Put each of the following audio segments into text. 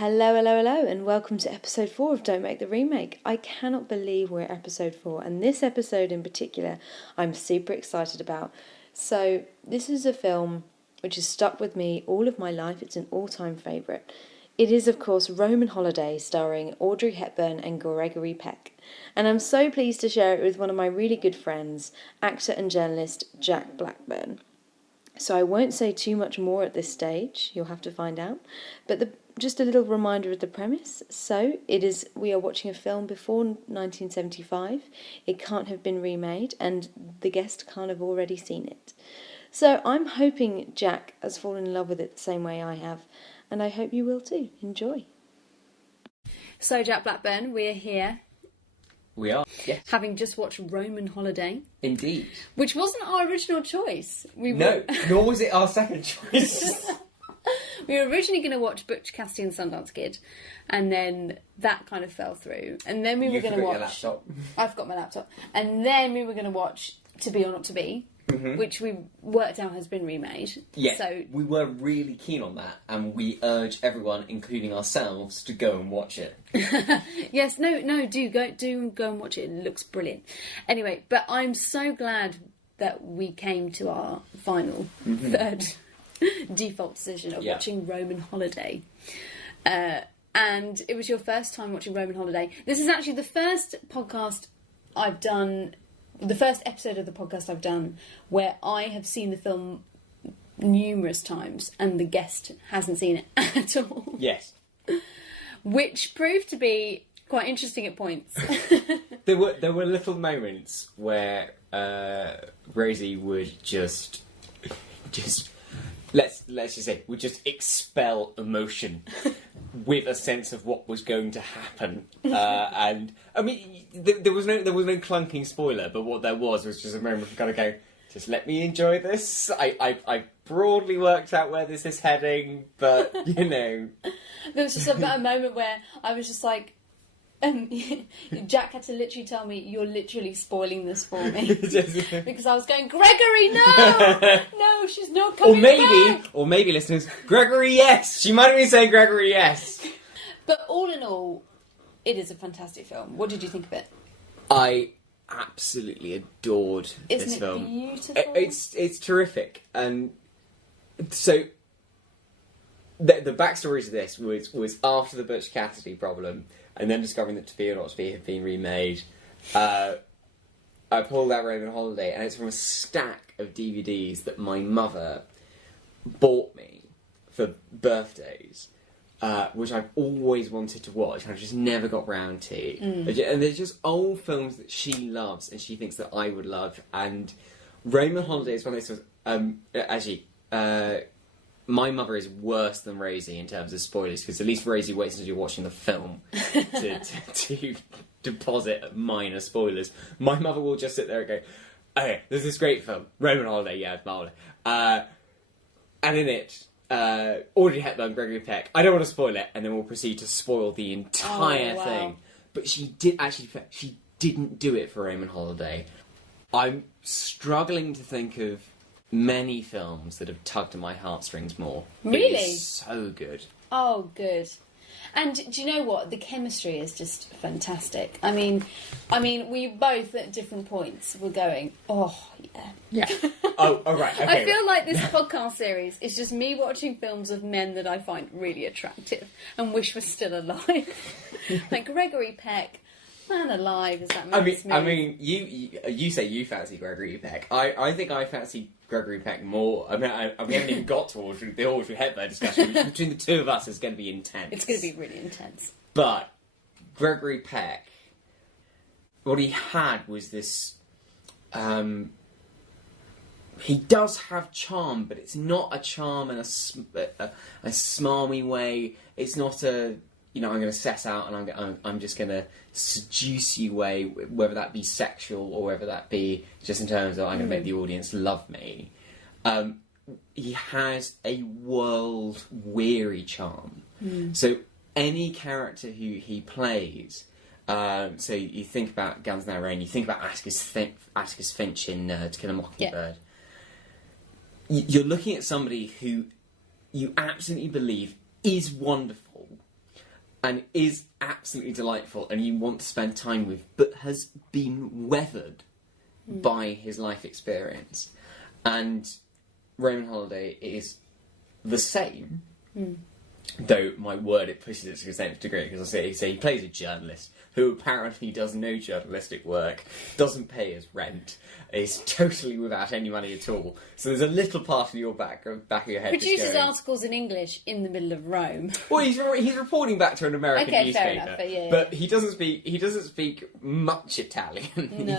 Hello, hello, hello, and welcome to episode 4 of Don't Make the Remake. I cannot believe we're at episode 4, and this episode in particular, I'm super excited about. So, this is a film which has stuck with me all of my life. It's an all-time favourite. It is, of course, Roman Holiday, starring Audrey Hepburn and Gregory Peck. And I'm so pleased to share it with one of my really good friends, actor and journalist Jack Blackburn. So I won't say too much more at this stage, you'll have to find out. But just a little reminder of the premise. So we are watching a film before 1975. It can't have been remade, and the guest can't have already seen it. So I'm hoping Jack has fallen in love with it the same way I have, and I hope you will too. Enjoy. So Jack Blackburn, we're here. We are, yes. Having just watched Roman Holiday. Indeed. Which wasn't our original choice. No, nor was it our second choice. We were originally going to watch Butch Cassidy and the Sundance Kid, and then that kind of fell through. And then we were going to watch... Your laptop. I've got my laptop. And then we were going to watch To Be or Not to Be, which we worked out has been remade. Yeah, so we were really keen on that, and we urge everyone, including ourselves, to go and watch it. Yes, do go and watch it. It looks brilliant. Anyway, but I'm so glad that we came to our final third default decision of watching Roman Holiday. And it was your first time watching Roman Holiday. This is actually the first podcast I've done, the first episode of the podcast I've done where I have seen the film numerous times and the guest hasn't seen it at all. Yes. Which proved to be quite interesting at points. There were little moments where Rosie would just let's just say would just expel emotion with a sense of what was going to happen, and I mean there was no clunking spoiler, but what there was just a moment of kind of go, just let me enjoy this. I broadly worked out where this is heading, but you know, there was just a moment where I was just like. Jack had to literally tell me, you're literally spoiling this for me. Because I was going, Gregory, no! No, she's not coming back! Or maybe, listeners, Gregory, yes! She might have been saying Gregory, yes! But all in all, it is a fantastic film. What did you think of it? I absolutely adored this film. Isn't it beautiful? It's terrific. And so, the backstory to this was after the Butch Cassidy problem, and then discovering that To Be or Not to Be had been remade, I pulled out Roman Holiday, and it's from a stack of DVDs that my mother bought me for birthdays, which I've always wanted to watch, and I just never got round to. And they're just old films that she loves, and she thinks that I would love. And Roman Holiday is one of those films. My mother is worse than Rosie in terms of spoilers, because at least Rosie waits until you're watching the film to deposit minor spoilers. My mother will just sit there and go, okay, there's this great film, Roman Holiday, yeah, it's marvellous. And in it, Audrey Hepburn, Gregory Peck, I don't want to spoil it, and then we'll proceed to spoil the entire thing. But she didn't do it for Roman Holiday. I'm struggling to think of many films that have tugged at my heartstrings more. Really? It is so good. Oh, good. And do you know what? The chemistry is just fantastic. I mean, we both at different points were going, oh, yeah. Yeah. Oh, right. Okay, I feel like this podcast series is just me watching films of men that I find really attractive and wish were still alive. Like Gregory Peck. Man alive, is that man smooth? I mean, you say you fancy Gregory Peck. I think I fancy Gregory Peck more. I mean, we haven't even got to the Audrey Hepburn discussion, which between the two of us is going to be intense. It's going to be really intense. But Gregory Peck, what he had was this. He does have charm, but it's not a charm in a smarmy way. It's not a, I'm going to set out and I'm just going to seduce you way, whether that be sexual or whether that be just in terms of I'm going to make the audience love me. He has a world-weary charm. So any character who he plays, so you think about Guns N' Roses, you think about Atticus Finch in To Kill a Mockingbird. You're looking at somebody who you absolutely believe is wonderful, and is absolutely delightful and you want to spend time with, but has been weathered by his life experience. And Roman Holiday is the same, though my word, it pushes it to the same degree, because I say he plays a journalist who apparently does no journalistic work, doesn't pay his rent, is totally without any money at all. So there's a little part in your back of your head Produces articles in English in the middle of Rome. Well, he's reporting back to an American newspaper, fair enough, yeah. but he doesn't speak much Italian. No.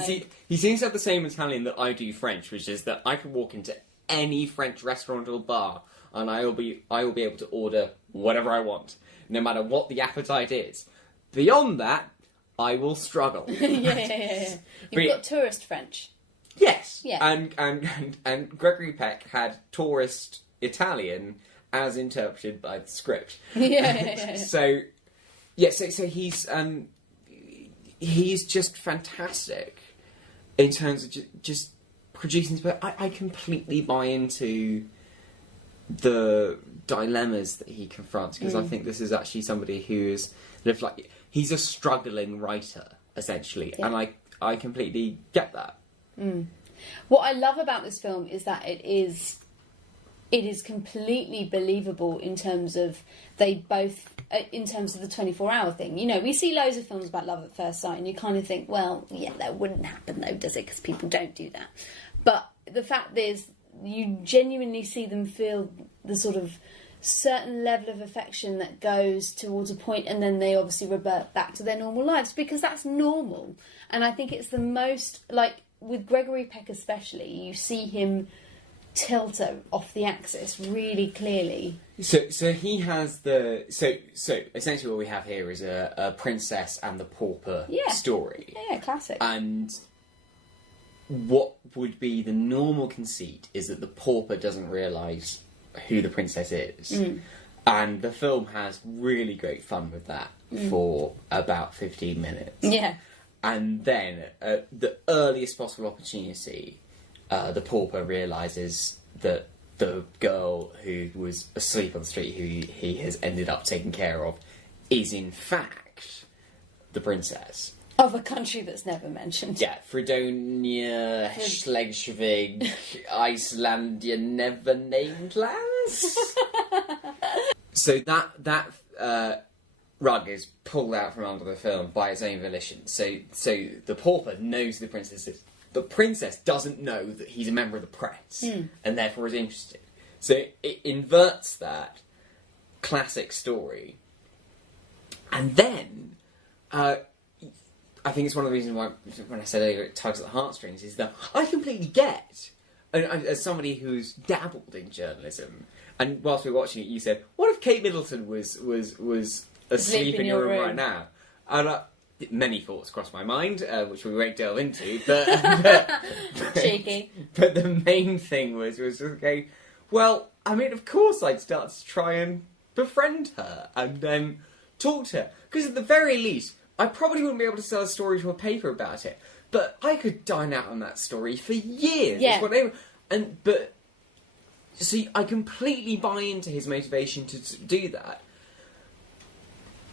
He seems to have the same Italian that I do French, which is that I can walk into any French restaurant or bar and I will be able to order whatever I want, no matter what the appetite is. Beyond that, I will struggle. Yeah. You've got tourist French. Yes. Yeah. And Gregory Peck had tourist Italian as interpreted by the script. Yeah. So he's just fantastic in terms of just producing. But I completely buy into the dilemmas that he confronts, because I think this is actually somebody who is he's a struggling writer essentially, and I completely get that. What I love about this film is that it is completely believable in terms of in terms of the 24-hour thing. You know, we see loads of films about love at first sight, and you kind of think, well, yeah, that wouldn't happen though, does it? Because people don't do that. But the fact is, you genuinely see them feel the sort of certain level of affection that goes towards a point, and then they obviously revert back to their normal lives, because that's normal. And I think it's the most, like, with Gregory Peck especially, you see him tilt off the axis really clearly. So he has so essentially what we have here is a princess and the pauper story. Yeah, classic. And what would be the normal conceit is that the pauper doesn't realise who the princess is. And the film has really great fun with that for about 15 minutes. Yeah. And then, at the earliest possible opportunity, the pauper realises that the girl who was asleep on the street, who he has ended up taking care of, is in fact the princess. Of a country that's never mentioned. Yeah, Fredonia, Schleswig, Icelandia, never named lands. So that rug is pulled out from under the film by its own volition. So the pauper knows the princess is. The princess doesn't know that he's a member of the press, and therefore is interested. So it inverts that classic story. And then, I think it's one of the reasons why, when I said earlier it tugs at the heartstrings, is that I completely get, and as somebody who's dabbled in journalism, and whilst we were watching it, you said, what if Kate Middleton was asleep in your room right now? And many thoughts crossed my mind, which we won't delve into, but Cheeky. But the main thing was okay. Well, I mean, of course, I'd start to try and befriend her and talk to her, because at the very least, I probably wouldn't be able to sell a story to a paper about it, but I could dine out on that story for years. Yeah. But see, I completely buy into his motivation to do that.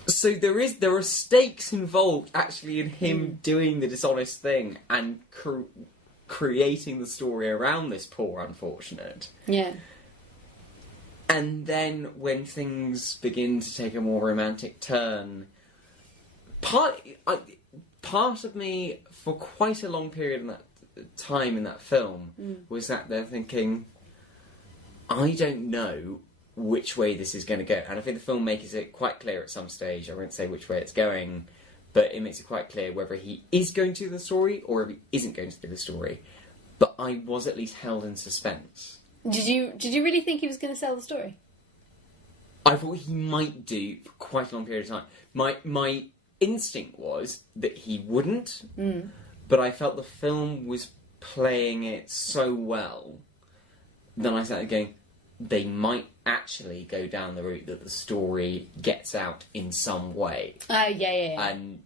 So there are stakes involved actually in him doing the dishonest thing and creating the story around this poor unfortunate. Yeah. And then when things begin to take a more romantic turn, part of me for quite a long period in that time in that film was that they're thinking, I don't know which way this is going to go. And I think the film makes it quite clear at some stage, I won't say which way it's going, but it makes it quite clear whether he is going to do the story or if he isn't going to do the story. But I was at least held in suspense. Did you really think he was going to sell the story? I thought he might do for quite a long period of time. My instinct was that he wouldn't, but I felt the film was playing it so well, then I started going, they might actually go down the route that the story gets out in some way. Oh, yeah. And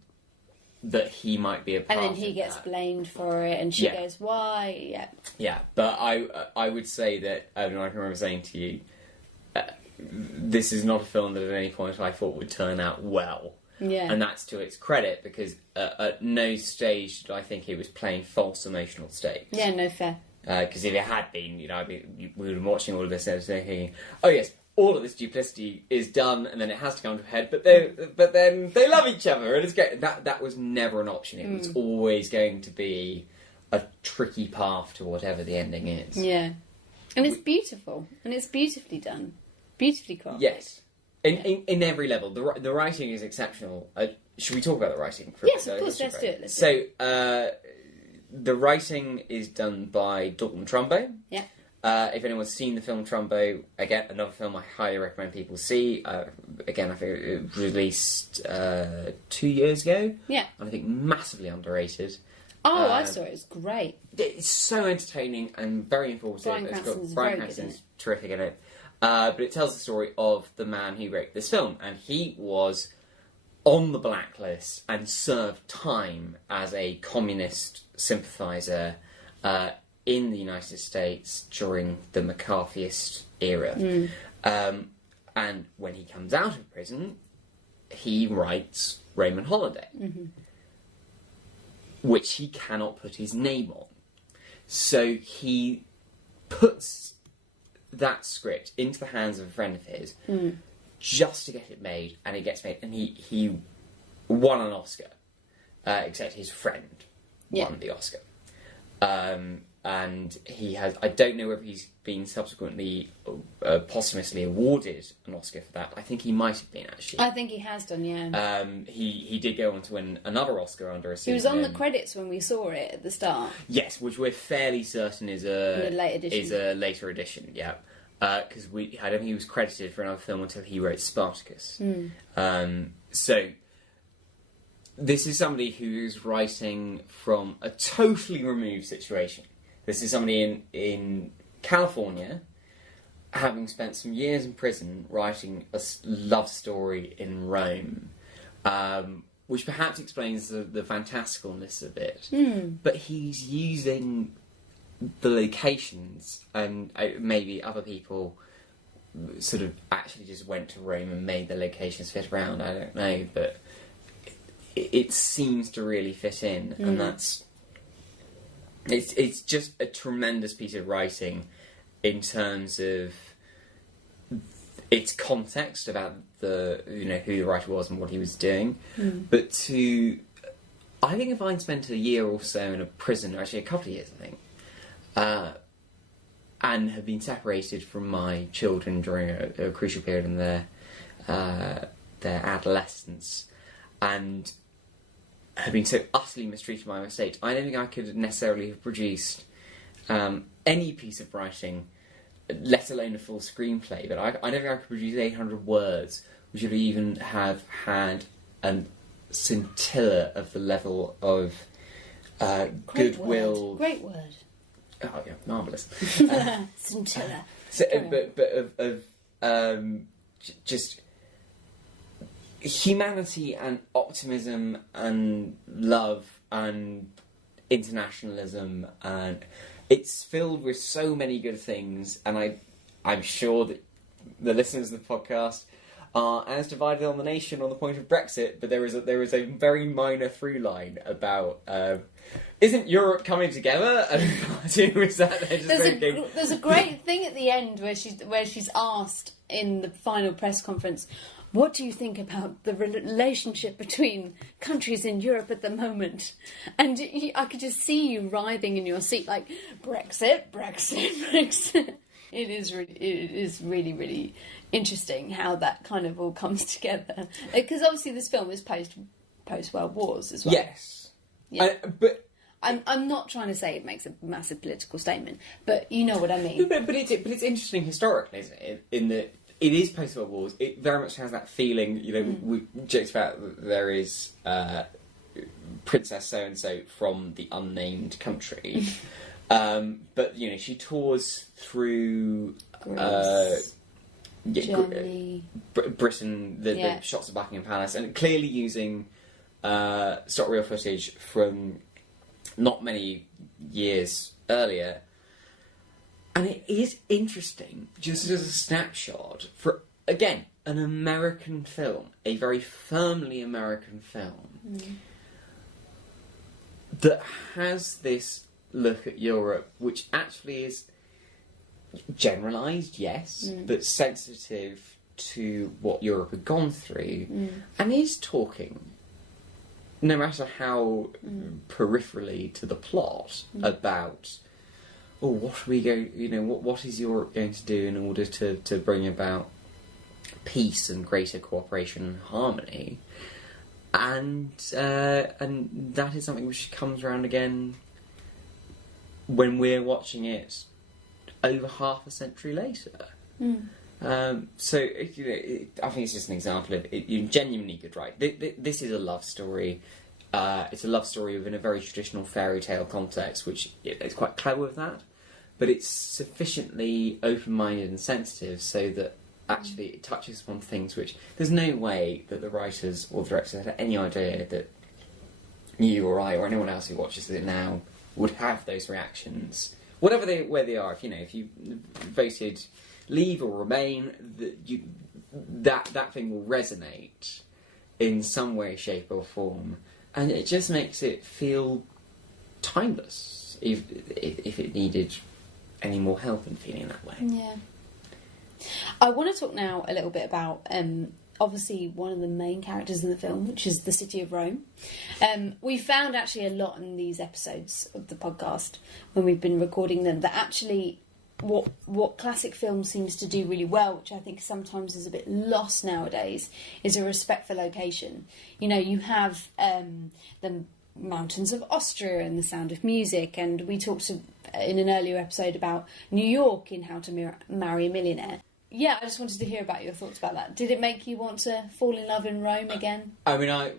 that he might be a part of And then he gets blamed for it, and she goes, why? Yeah. Yeah, but I would say that, I can remember saying to you, this is not a film that at any point I thought would turn out well. Yeah. And that's to its credit, because at no stage did I think it was playing false emotional stakes. Yeah, no, fair. Because if it had been, we would have been watching all of this and thinking, oh yes, all of this duplicity is done, and then it has to come to a head. But then they love each other, and it's great. That was never an option. It was always going to be a tricky path to whatever the ending is. Yeah, and it's beautiful, and it's beautifully done, beautifully crafted. Yes, in every level, the writing is exceptional. Should we talk about the writing? Yes, of course. Let's do it. The writing is done by Dalton Trumbo. Yeah. If anyone's seen the film Trumbo, again, another film I highly recommend people see. Again, I think it was released 2 years ago. Yeah. And I think massively underrated. Oh, I saw it. It's great. It's so entertaining and very informative. Bryan Cranston's terrific in it. But it tells the story of the man who wrote this film. And he was on the blacklist and served time as a communist sympathiser in the United States during the McCarthyist era. And when he comes out of prison, he writes Raymond Holiday, which he cannot put his name on. So he puts that script into the hands of a friend of his just to get it made, and it gets made, and he won an Oscar, except his friend won the Oscar. And he has, I don't know whether he's been subsequently posthumously awarded an Oscar for that. I think he might have been, actually. I think he has done, yeah. He did go on to win another Oscar under a pseudonym. He was on the credits when we saw it at the start. Yes, which we're fairly certain is a later edition, yeah. Because I don't think he was credited for another film until he wrote Spartacus. So this is somebody who is writing from a totally removed situation. This is somebody in California, having spent some years in prison, writing a love story in Rome, which perhaps explains the fantasticalness of it. But he's using the locations, and maybe other people sort of actually just went to Rome and made the locations fit around. I don't know, but it seems to really fit in, and that's it's just a tremendous piece of writing in terms of its context about who the writer was and what he was doing. But I think if I'd spent a year or so in a prison, or actually a couple of years, I think, and have been separated from my children during a crucial period in their adolescence, and have been so utterly mistreated by my state, I don't think I could necessarily have produced any piece of writing, let alone a full screenplay. But I don't think I could produce 800 words, which would even have had a scintilla of the level of goodwill. Great word. Oh yeah, marvellous. Scintilla. So, but of just humanity and optimism and love and internationalism, and it's filled with so many good things. And I'm sure that the listeners of the podcast are as divided on the nation on the point of Brexit, but there is a very minor through line about isn't Europe coming together? And is that they're just thinking... There's a great thing at the end where she's asked in the final press conference, what do you think about the relationship between countries in Europe at the moment? And I could just see you writhing in your seat, like, Brexit. It is really, really interesting how that kind of all comes together. Because obviously this film is post-World Wars as well. Yes. Yeah. But I'm not trying to say it makes a massive political statement, but you know what I mean. But it's interesting historically, isn't it? In that it is post-World Wars. It very much has that feeling. We joked about there is Princess so and so from the unnamed country, but she tours through Germany, Britain. The shots of Buckingham Palace, and clearly using stock reel footage from not many years earlier. And it is interesting, just as a snapshot, for, again, an American film, a very firmly American film, that has this look at Europe, which actually is generalised, yes, but sensitive to what Europe had gone through, and is talking, no matter how peripherally to the plot, about, oh, what are we going, what is Europe going to do in order to bring about peace and greater cooperation and harmony, and that is something which comes around again when we're watching it over half a century later. So I think it's just an example of it. You genuinely could write. This is a love story. It's a love story within a very traditional fairy tale context, which is quite clever with that. But it's sufficiently open-minded and sensitive so that actually it touches upon things which there's no way that the writers or directors had any idea that you or I or anyone else who watches it now would have those reactions. Whatever where they are, if you voted Leave or Remain, that thing will resonate in some way, shape or form. And it just makes it feel timeless, if it needed any more help in feeling that way. Yeah. I want to talk now a little bit about, obviously, one of the main characters in the film, which is the city of Rome. We found actually a lot in these episodes of the podcast, when we've been recording them, that actually what classic film seems to do really well, which I think sometimes is a bit lost nowadays, is a respect for location. You have the mountains of Austria and The Sound of Music, and we talked in an earlier episode about New York in How to Marry a Millionaire. Yeah, I just wanted to hear about your thoughts about that. Did it make you want to fall in love in Rome again? I mean, I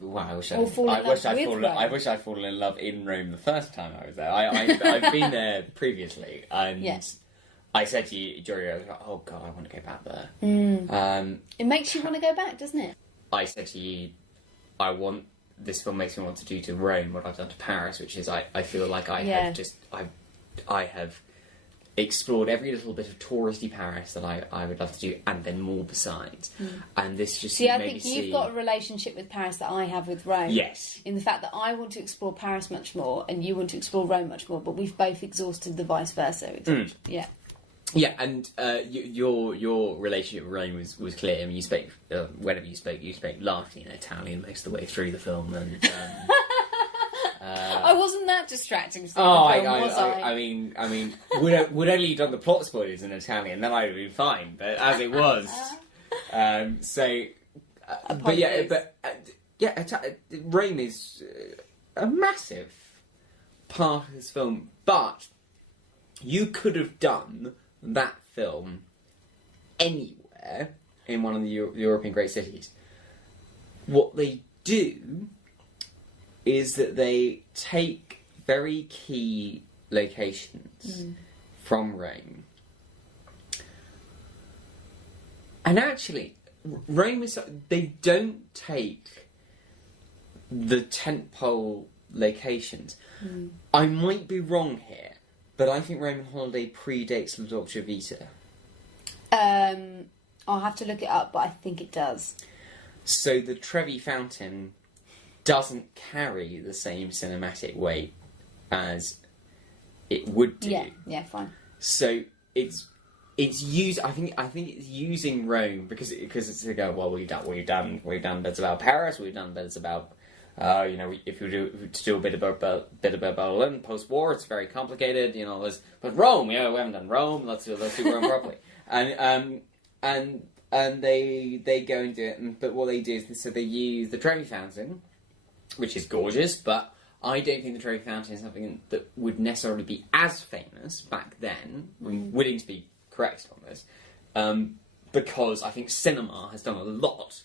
wish I'd fallen in love in Rome the first time I was there. I've been there previously, and yes. I said to you, Jory, I was like, oh God, I want to go back there. It makes you want to go back, doesn't it? I said to you, this film makes me want to do to Rome what I've done to Paris, which is I feel like I have explored every little bit of touristy Paris that I would love to do, and then more besides. And this just I think you've got a relationship with Paris that I have with Rome. Yes. In the fact that I want to explore Paris much more, and you want to explore Rome much more, but we've both exhausted the vice versa. Yeah. Yeah, and your relationship with Rome was clear. I mean, you spoke whenever you spoke largely in Italian most of the way through the film, and I wasn't that distracting. Was I? I mean, would only have done the plot spoilers in Italian, then I'd have been fine. But as it was, Rome is a massive part of this film, but you could have done that film anywhere in one of the European great cities. What they do is that they take very key locations from Rome, and actually Rome is, they don't take the tentpole locations. I might be wrong here, but I think Roman Holiday predates La Dolce Vita. I'll have to look it up, but I think it does. So the Trevi Fountain doesn't carry the same cinematic weight as it would do. Yeah, fine. So it's used. I think it's using Rome because it's to go. Well, we've done bits about Paris. We've done bits about. If we do a bit about Berlin post-war, it's very complicated. But Rome, we haven't done Rome. Let's do Rome properly. And they go and do it. But what they do is they use the Trevi Fountain, which is gorgeous, but I don't think the Trevi Fountain is something that would necessarily be as famous back then. I'm willing to be correct on this, because I think cinema has done a lot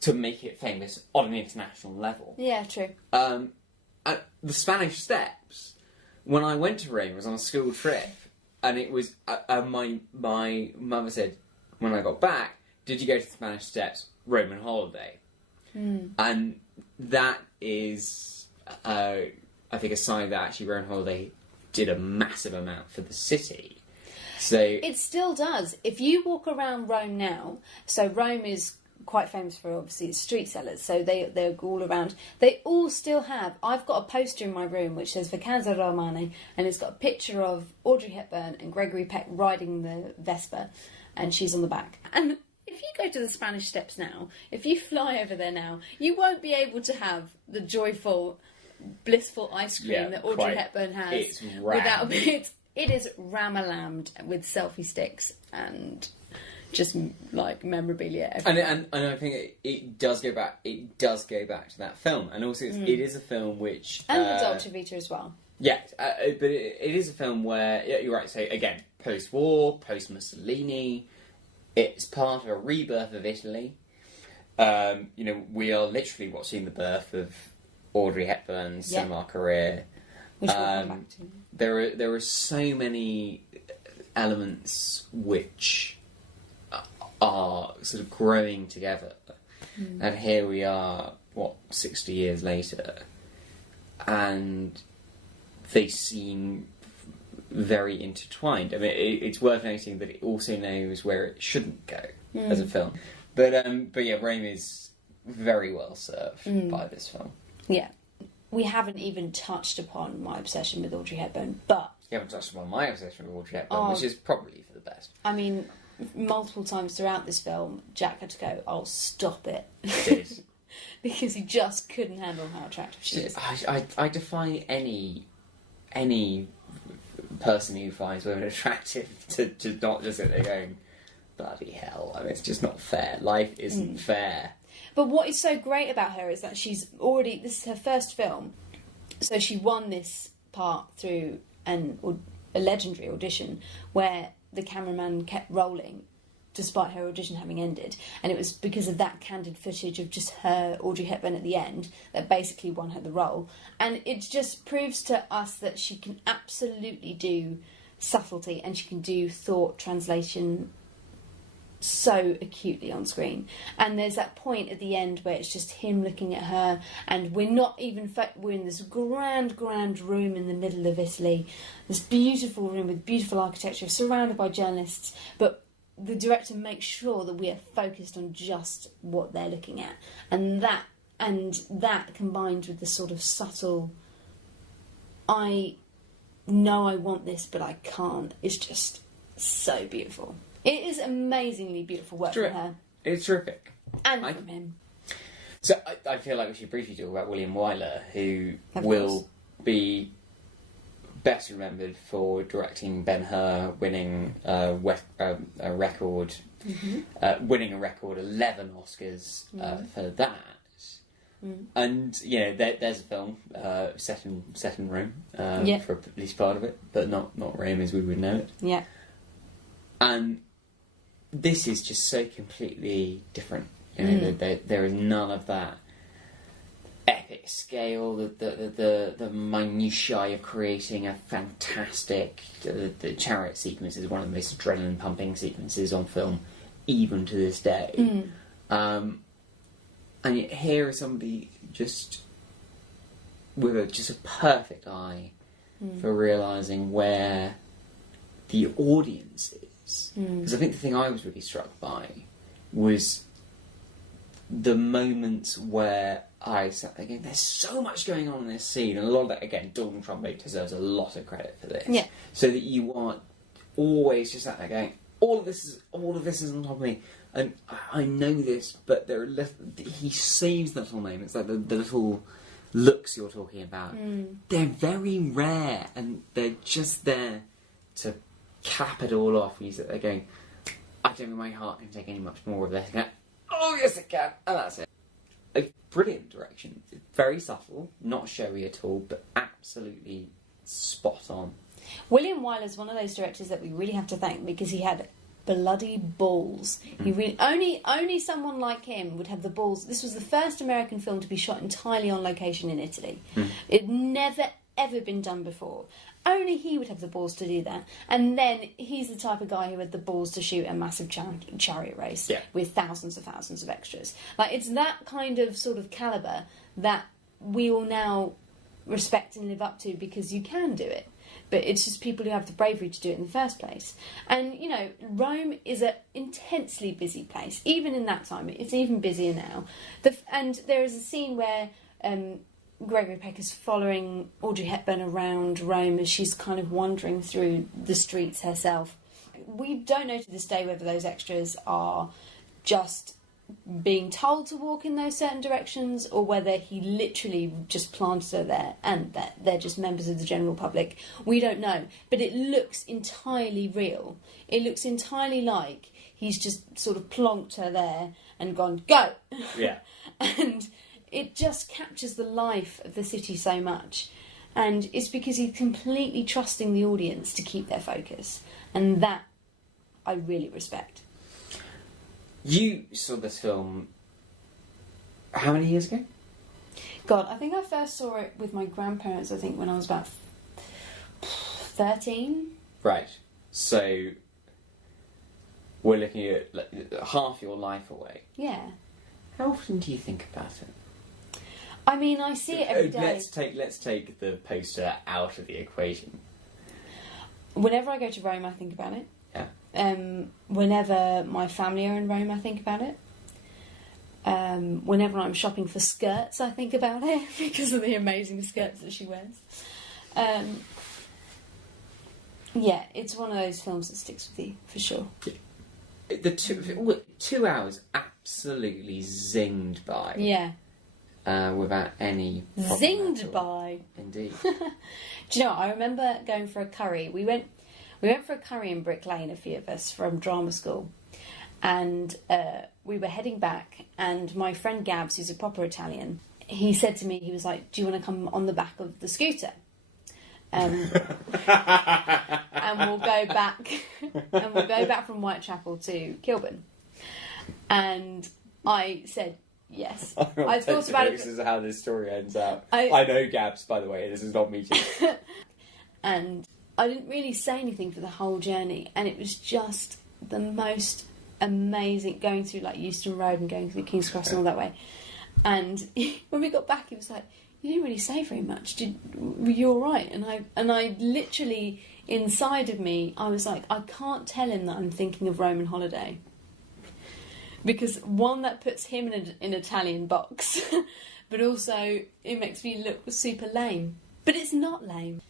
to make it famous on an international level. Yeah, true. And the Spanish Steps, when I went to Rome, was on a school trip, and it was my mother said when I got back, "Did you go to the Spanish Steps? Roman holiday?" And that is, I think, a sign that actually Roman holiday did a massive amount for the city. So It still does. If you walk around Rome now, so Rome is quite famous for obviously its street sellers, so they're all around. They all still have. I've got a poster in my room which says Vacanza Romane, and it's got a picture of Audrey Hepburn and Gregory Peck riding the Vespa, and she's on the back. And if you go to the Spanish Steps now, if you fly over there now, you won't be able to have the joyful, blissful ice cream that Audrey Hepburn has. It's ram. It is ram-a-lammed with selfie sticks and just like memorabilia everywhere. And I think it does go back. It does go back to that film, and also it is a film which and the Dolce Vita as well. Yeah, but it is a film where you're right. So again, post-war, post-Mussolini, it's part of a rebirth of Italy. We are literally watching the birth of Audrey Hepburn's cinema career. Which we'll come back to. There are so many elements which are sort of growing together, and here we are, 60 years later, and they seem very intertwined. I mean, it's worth noting that it also knows where it shouldn't go as a film, but yeah, Rome is very well served by this film. Yeah. We haven't even touched upon my obsession with Audrey Hepburn, but... You haven't touched upon my obsession with Audrey Hepburn, which is probably for the best. I mean, multiple times throughout this film, Jack had to go, "Oh, stop it." It is. Because he just couldn't handle how attractive she is. I defy any person who finds women attractive to not just sit there going, bloody hell, I mean, it's just not fair. Life isn't fair. But what is so great about her is that this is her first film, so she won this part through a legendary audition where the cameraman kept rolling despite her audition having ended, and it was because of that candid footage of just her, Audrey Hepburn, at the end that basically won her the role. And it just proves to us that she can absolutely do subtlety and she can do thought translation so acutely on screen. And there's that point at the end where it's just him looking at her, and we're in this grand room in the middle of Italy, this beautiful room with beautiful architecture, surrounded by journalists, but the director makes sure that we are focused on just what they're looking at, and that combined with the sort of subtle, I know I want this but I can't, is just so beautiful. It is amazingly beautiful work from her. It's terrific. And from him. So I feel like we should briefly talk about William Wyler, who will be best remembered for directing Ben-Hur, winning a record 11 Oscars for that. And there's a film set in Rome for at least part of it, but not Rome as we would know it. Yeah. And this is just so completely different. There is none of that epic scale, the minutiae of creating a fantastic. The chariot sequence is one of the most adrenaline pumping sequences on film, even to this day. And yet here is somebody just with a perfect eye for realising where the audience is. Because I think the thing I was really struck by was the moments where I sat there going, there's so much going on in this scene, and a lot of that, again, Dalton Trumbo deserves a lot of credit for this. Yeah. So that you are always just sat there going, all of this is on top of me, and I know this, but there are he saves the little moments, like the little looks you're talking about. They're very rare, and they're just there to cap it all off. And you sit there going, I don't think my heart can take any much more of this. Oh yes it can, and that's it. A brilliant direction. Very subtle, not showy at all, but absolutely spot on. William Wyler's one of those directors that we really have to thank, because he had bloody balls. He really only someone like him would have the balls. This was the first American film to be shot entirely on location in Italy. It never ever been done before. Only he would have the balls to do that. And then he's the type of guy who had the balls to shoot a massive chariot race with thousands of extras. Like, it's that kind of sort of calibre that we all now respect and live up to, because you can do it. but it's just people who have the bravery to do it in the first place. And, you know, Rome is an intensely busy place. Even in that time, it's even busier now. And there is a scene where Gregory Peck is following Audrey Hepburn around Rome as she's kind of wandering through the streets herself. We don't know to this day whether those extras are just being told to walk in those certain directions, or whether he literally just planted her there and that they're just members of the general public. We don't know, but it looks entirely real. It looks entirely like he's just sort of plonked her there and gone, go! Yeah. And it just captures the life of the city so much, and it's because he's completely trusting the audience to keep their focus, and that I really respect. You saw this film how many years ago? God, I think I first saw it with my grandparents, I think when I was about 13. Right. So we're looking at like, half your life away. Yeah. How often do you think about it? I mean, I see it every day. Let's take the poster out of the equation. Whenever I go to Rome, I think about it. Yeah. Whenever my family are in Rome, I think about it. Whenever I'm shopping for skirts, I think about it because of the amazing skirts that she wears. Yeah, it's one of those films that sticks with you, for sure. The 2 hours absolutely zinged by. Yeah. Without any problem Zinged at all. by. Indeed. Do you know what? I remember going for a curry. We went for a curry in Brick Lane, a few of us, from drama school. And we were heading back, and my friend Gabs, who's a proper Italian, he said to me, he was like, do you want to come on the back of the scooter? And we'll go back from Whitechapel to Kilburn. And I said yes. I thought about it. This is how this story ends out. I know Gabs, by the way. This is not me too. And I didn't really say anything for the whole journey, and it was just the most amazing, going through like Euston Road and going through King's Cross and all that way. And when we got back, he was like, "You didn't really say very much. Were you all right?" And I literally, inside of me, I was like, I can't tell him that I'm thinking of Roman holiday, because one, that puts him in an Italian box, but also it makes me look super lame. But it's not lame.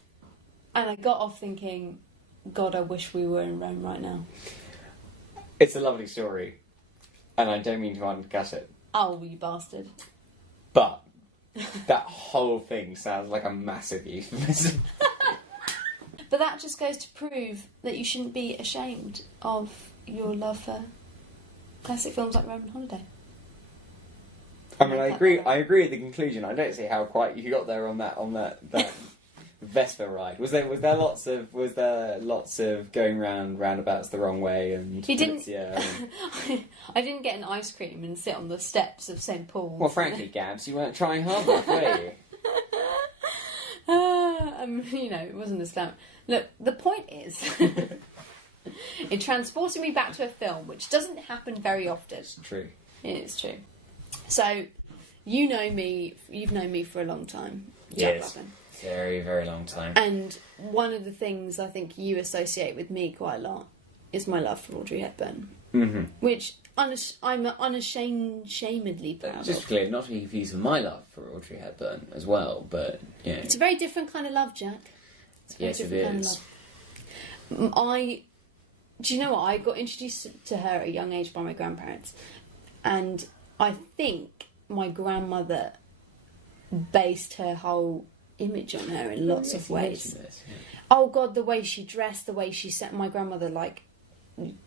And I got off thinking, God, I wish we were in Rome right now. It's a lovely story, and I don't mean to undercut it. Oh, you bastard. But that whole thing sounds like a massive euphemism. But that just goes to prove that you shouldn't be ashamed of your love for classic films like Roman Holiday. I mean, I agree with the conclusion. I don't see how quite you got there on that Vespa ride. Was there lots of going roundabouts the wrong way and He didn't. Yeah. I didn't get an ice cream and sit on the steps of St Paul's. Well, frankly, Gabs, you weren't trying hard enough, were you? You know, it wasn't as glam. Look, the point is, it transported me back to a film, which doesn't happen very often. It's true. It is true. So, you know me. You've known me for a long time, Jack Yes. Blackburn. Very, very long time. And one of the things I think you associate with me quite a lot is my love for Audrey Hepburn, which I'm unashamedly proud Just of. to be clear, not to be confused with my love for Audrey Hepburn as well, but yeah. It's a very different kind of love, Jack. It's a very Yes, it different kind of is. love. Do you know what? I got introduced to her at a young age by my grandparents, and I think my grandmother based her whole image on her in lots of ways. This, yeah. Oh God, the way she dressed, the way she sat. My grandmother, like,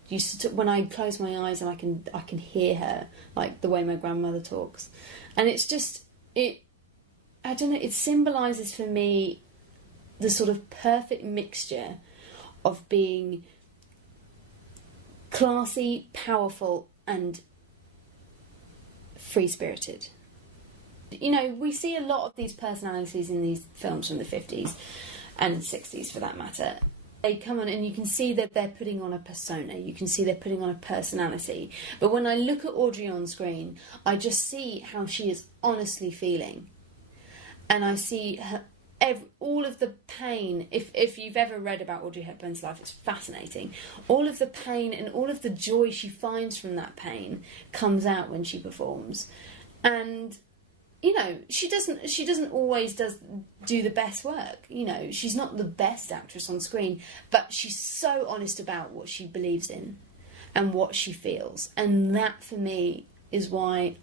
used to, when I close my eyes and I can hear her, like the way my grandmother talks, and it's just it. I don't know. It symbolises for me the sort of perfect mixture of being classy, powerful, and free-spirited. You know, we see a lot of these personalities in these films from the 50s and 60s for that matter. They come on and you can see that they're putting on a persona, you can see they're putting on a personality. But when I look at Audrey on screen, I just see how she is honestly feeling. And I see all of the pain, if you've ever read about Audrey Hepburn's life, it's fascinating. All of the pain and all of the joy she finds from that pain comes out when she performs. And, you know, she doesn't always do the best work. You know, she's not the best actress on screen, but she's so honest about what she believes in and what she feels. And that, for me, is why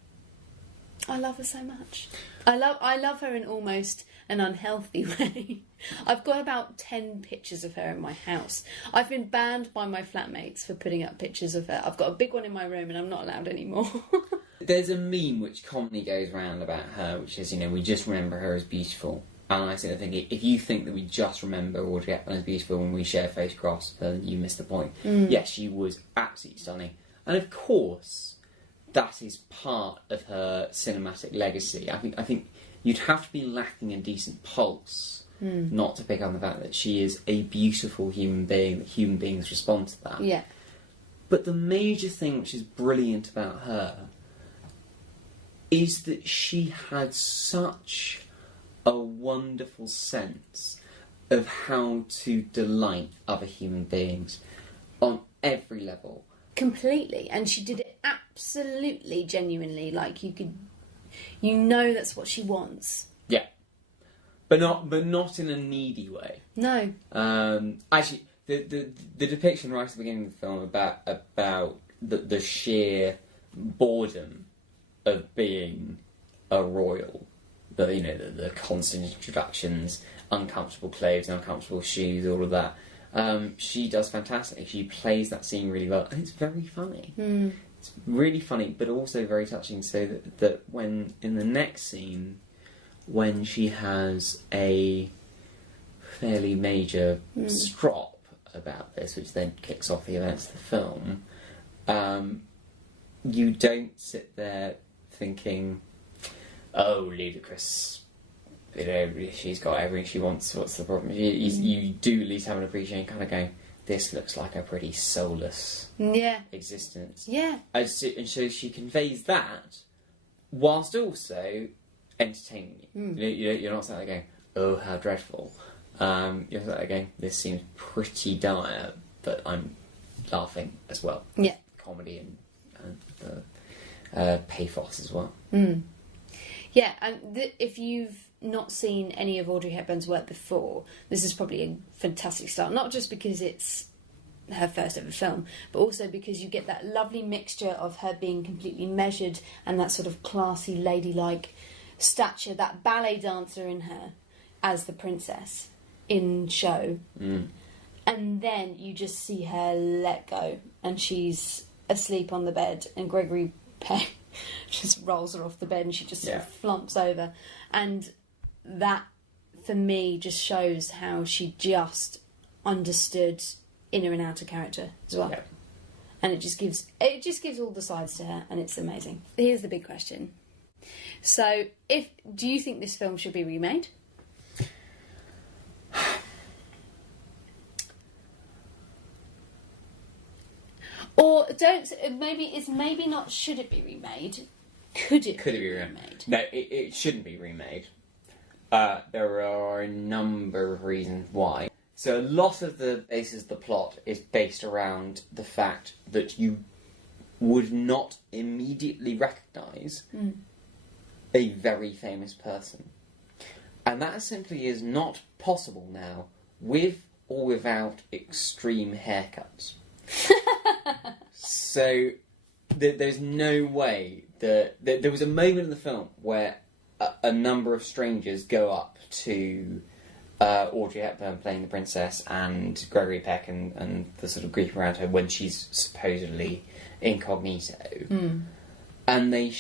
I love her so much. I love her in almost an unhealthy way. I've got about 10 pictures of her in my house. I've been banned by my flatmates for putting up pictures of her. I've got a big one in my room and I'm not allowed anymore. There's a meme which commonly goes around about her, which is, you know, we just remember her as beautiful. And I sort of think, if you think that we just remember Audrey Hepburn as beautiful when we share photographs of her, then you miss the point. Yes, she was absolutely stunning. And of course, that is part of her cinematic legacy. I think you'd have to be lacking a decent pulse not to pick on the fact that she is a beautiful human being, that human beings respond to that. Yeah. But the major thing which is brilliant about her is that she had such a wonderful sense of how to delight other human beings on every level. Completely. And she did it absolutely genuinely. Like, you know that's what she wants. Yeah. But not in a needy way. No. Actually, the depiction right at the beginning of the film about the sheer boredom of being a royal, the constant introductions, uncomfortable clothes, uncomfortable shoes, all of that. She does fantastically. She plays that scene really well, and it's very funny. It's really funny, but also very touching. So that when in the next scene, when she has a fairly major strop about this, which then kicks off the events of the film, you don't sit there thinking, "Oh, ludicrous." You know, she's got everything she wants. What's the problem? You do at least have an appreciation, kind of going, this looks like a pretty soulless existence. Yeah. And so she conveys that, whilst also entertaining you. You're not sat there going, oh, how dreadful. You're sat there going, this seems pretty dire, but I'm laughing as well. Yeah. Comedy and pathos as well. Yeah, and if you've not seen any of Audrey Hepburn's work before, this is probably a fantastic start. Not just because it's her first ever film, but also because you get that lovely mixture of her being completely measured and that sort of classy, ladylike stature, that ballet dancer in her as the princess in show. And then you just see her let go and she's asleep on the bed and Gregory Peck just rolls her off the bed and she just sort of flumps over. And that, for me, just shows how she just understood inner and outer character as well. Yeah. And it just gives all the sides to her, and it's amazing. Here's the big question. So, do you think this film should be remade? Or maybe not should it be remade? Could it be remade? No, it shouldn't be remade. There are a number of reasons why. So a lot of the basis of the plot is based around the fact that you would not immediately recognise a very famous person. And that simply is not possible now, with or without extreme haircuts. So there's no way that there was a moment in the film where a number of strangers go up to Audrey Hepburn playing the princess and Gregory Peck and the sort of group around her when she's supposedly incognito, and they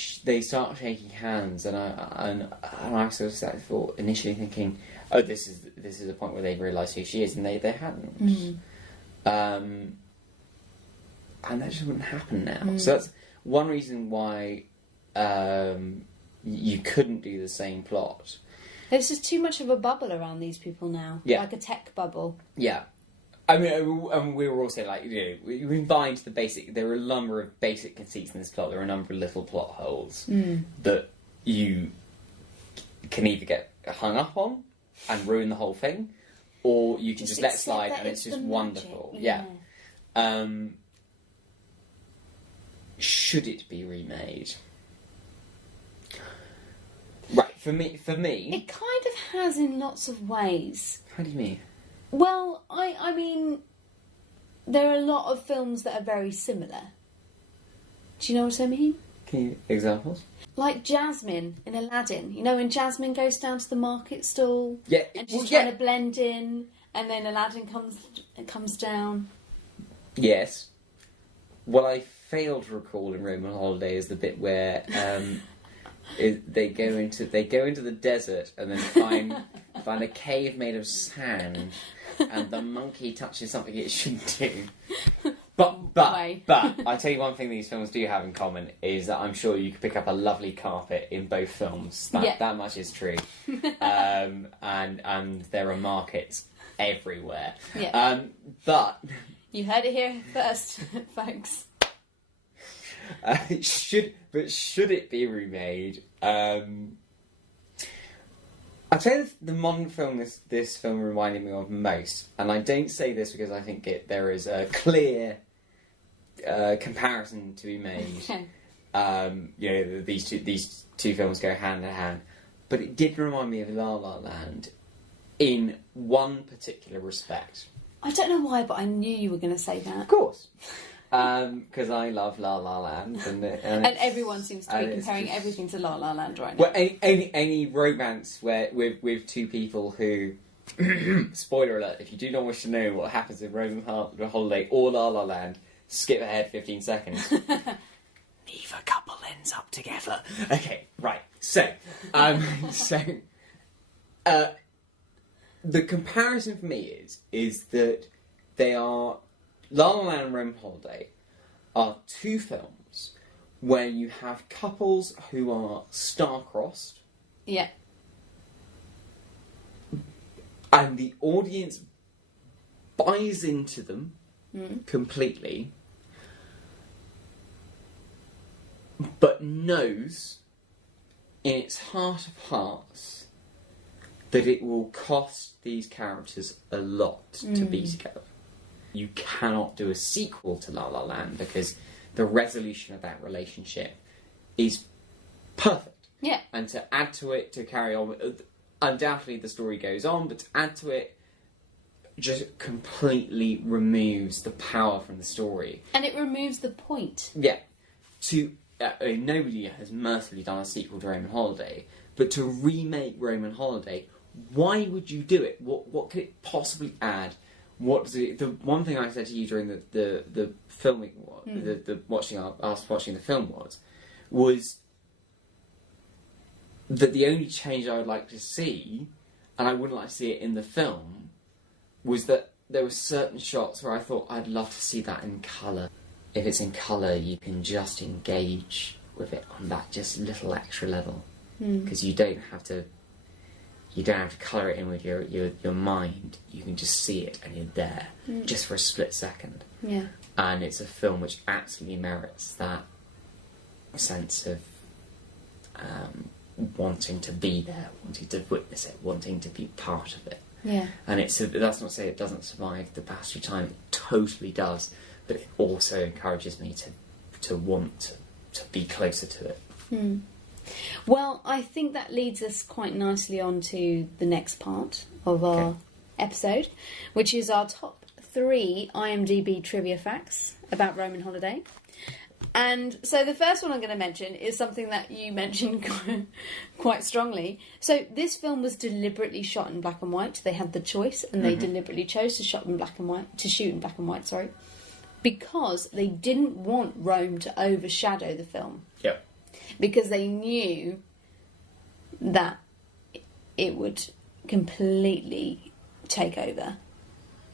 start shaking hands, and I sort of thought initially thinking, oh, this is a point where they realise who she is, and they hadn't. And that just wouldn't happen now. So that's one reason why you couldn't do the same plot. There's just too much of a bubble around these people now. Yeah. Like a tech bubble. Yeah. I mean, we were also like, we buy into the basic. There are a number of basic conceits in this plot. There are a number of little plot holes that you can either get hung up on and ruin the whole thing, or you can just let it accept slide that and it's just the wonderful. magic. Yeah. Should it be remade? Right, for me... It kind of has in lots of ways. How do you mean? Well, I mean, there are a lot of films that are very similar. Do you know what I mean? Can you... Examples? Like Jasmine in Aladdin. You know, when Jasmine goes down to the market stall Yeah. and she's trying to blend in, and then Aladdin comes down. Yes. What I failed to recall in Roman Holiday is the bit where they go into the desert and then find a cave made of sand, and the monkey touches something it shouldn't do. But I tell you one thing these films do have in common is that I'm sure you could pick up a lovely carpet in both films. That much is true. And there are markets everywhere. Yeah. But You heard it here first, folks. should it be remade? I'd say the modern film this film reminded me of most, and I don't say this because I think there is a clear comparison to be made. These two films go hand in hand, but it did remind me of La La Land in one particular respect. I don't know why, but I knew you were going to say that. Of course. Because I love La La Land, and everyone seems to be comparing everything to La La Land right now. Well, any romance with two people who, spoiler alert, if you do not wish to know what happens in Roman Holiday or La La Land, skip ahead 15 seconds. Neither couple ends up together. Okay, right. So, the comparison for me is that they are... La La Land and Roman Holiday are two films where you have couples who are star-crossed. Yeah. And the audience buys into them completely, but knows in its heart of hearts that it will cost these characters a lot to be together. You cannot do a sequel to La La Land because the resolution of that relationship is perfect. Yeah. And to add to it, to carry on, undoubtedly the story goes on, but to add to it just completely removes the power from the story. And it removes the point. Yeah. Nobody has mercifully done a sequel to Roman Holiday, but to remake Roman Holiday, why would you do it? What could it possibly add? What does it? The one thing I said to you during the filming watching the film was that the only change I would like to see, and I wouldn't like to see it in the film, was that there were certain shots where I thought I'd love to see that in colour. If it's in colour, you can just engage with it on that just little extra level, because you don't have to colour it in with your mind. You can just see it and you're there, just for a split second. Yeah. And it's a film which absolutely merits that sense of wanting to be there, wanting to witness it, wanting to be part of it. Yeah. And that's not to say it doesn't survive the passage of time. It totally does. But it also encourages me to want to be closer to it. Well, I think that leads us quite nicely on to the next part of our episode, which is our top 3 IMDb trivia facts about Roman Holiday. And so the first one I'm going to mention is something that you mentioned quite strongly. So this film was deliberately shot in black and white. They had the choice, and they deliberately chose to shoot in black and white. Sorry, because they didn't want Rome to overshadow the film. Yep. Because they knew that it would completely take over.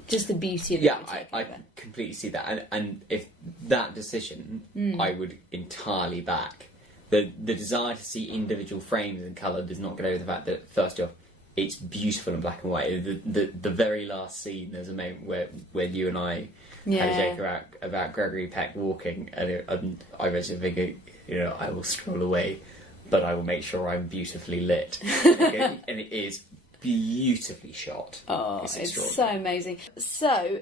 Just the beauty of it. Yeah, would take I over. completely see that. And if that decision, I would entirely back. The desire to see individual frames in colour does not get over the fact that, first off, it's beautiful in black and white. The very last scene, there's a moment where you and I had a joke about Gregory Peck walking, and I basically figure, I will stroll away, but I will make sure I'm beautifully lit. And it is beautifully shot. Oh, it's so extraordinary. amazing. So,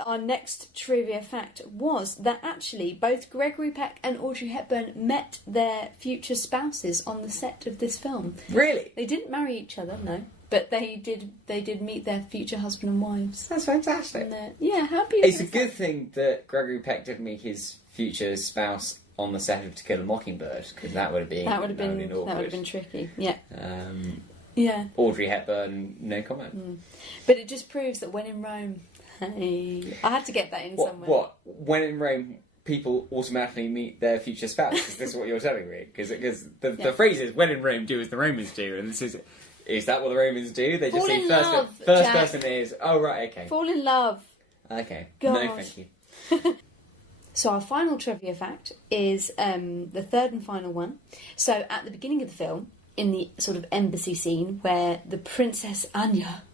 our next trivia fact was that actually both Gregory Peck and Audrey Hepburn met their future spouses on the set of this film. Really? They didn't marry each other, no, but they did meet their future husband and wives. That's fantastic. And, yeah, how beautiful. It's a good thing that Gregory Peck didn't meet his future spouse on the set of To Kill a Mockingbird, because that would have been awkward. Tricky. Yeah. Yeah. Audrey Hepburn, no comment. But it just proves that when in Rome, hey, I had to get that in somewhere. What? When in Rome, people automatically meet their future spouse? Is this what you're telling me? Because the phrase is, when in Rome, do as the Romans do, and is that what the Romans do? They just Fall say in first love, first Jack. person is, oh right, okay. Fall in love. Okay. God. No, thank you. So our final trivia fact is the third and final one. So at the beginning of the film, in the sort of embassy scene where the Princess Anya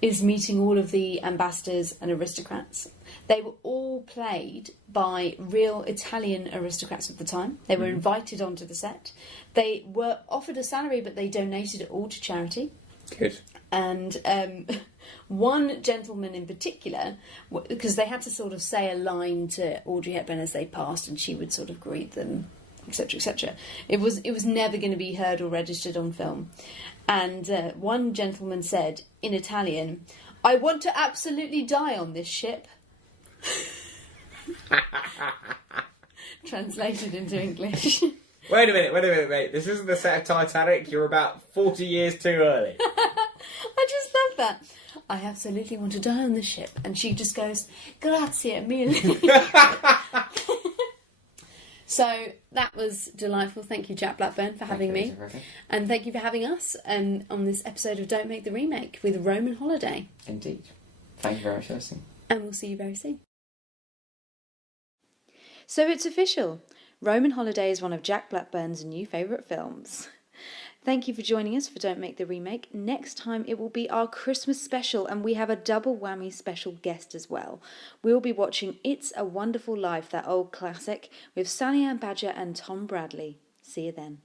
is meeting all of the ambassadors and aristocrats, they were all played by real Italian aristocrats of the time. They were invited onto the set. They were offered a salary, but they donated it all to charity. Good. And one gentleman in particular, because they had to sort of say a line to Audrey Hepburn as they passed, and she would sort of greet them, etc., etc. It was never going to be heard or registered on film. And one gentleman said in Italian, "I want to absolutely die on this ship." Translated into English. Wait a minute, mate. This isn't the set of Titanic. You're about 40 years too early. I just love that. I absolutely want to die on the ship. And she just goes, "Grazie mille." So that was delightful. Thank you, Jack Blackburn, for having me. And thank you for having us on this episode of Don't Make the Remake with Roman Holiday. Indeed. Thank you very much for listening. And we'll see you very soon. So it's official. Roman Holiday is one of Jack Blackburn's new favourite films. Thank you for joining us for Don't Make the Remake. Next time it will be our Christmas special, and we have a double whammy special guest as well. We'll be watching It's a Wonderful Life, that old classic, with Sally Ann Badger and Tom Bradley. See you then.